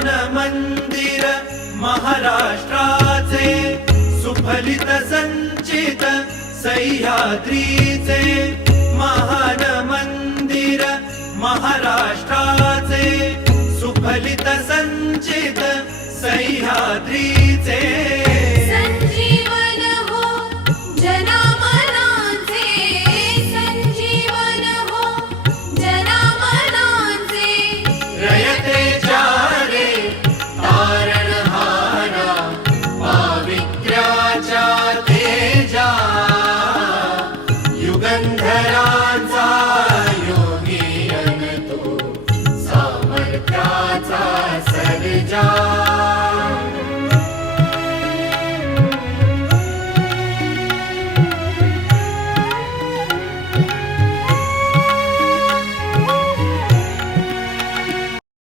महान मंदिर महाराष्ट्राचे सुफलित संचित सह्याद्रीचे महान मंदिर महाराष्ट्राचे सुफलित संचित सह्याद्रीचे संजीवन हो जनामनांचे संजीवन हो जनामनांचे रयतेच्या रे तारणहारा पावित्र्याच्या तेजा युगंधरांचा योगी अन तो सामर्थ्याचा सर्जा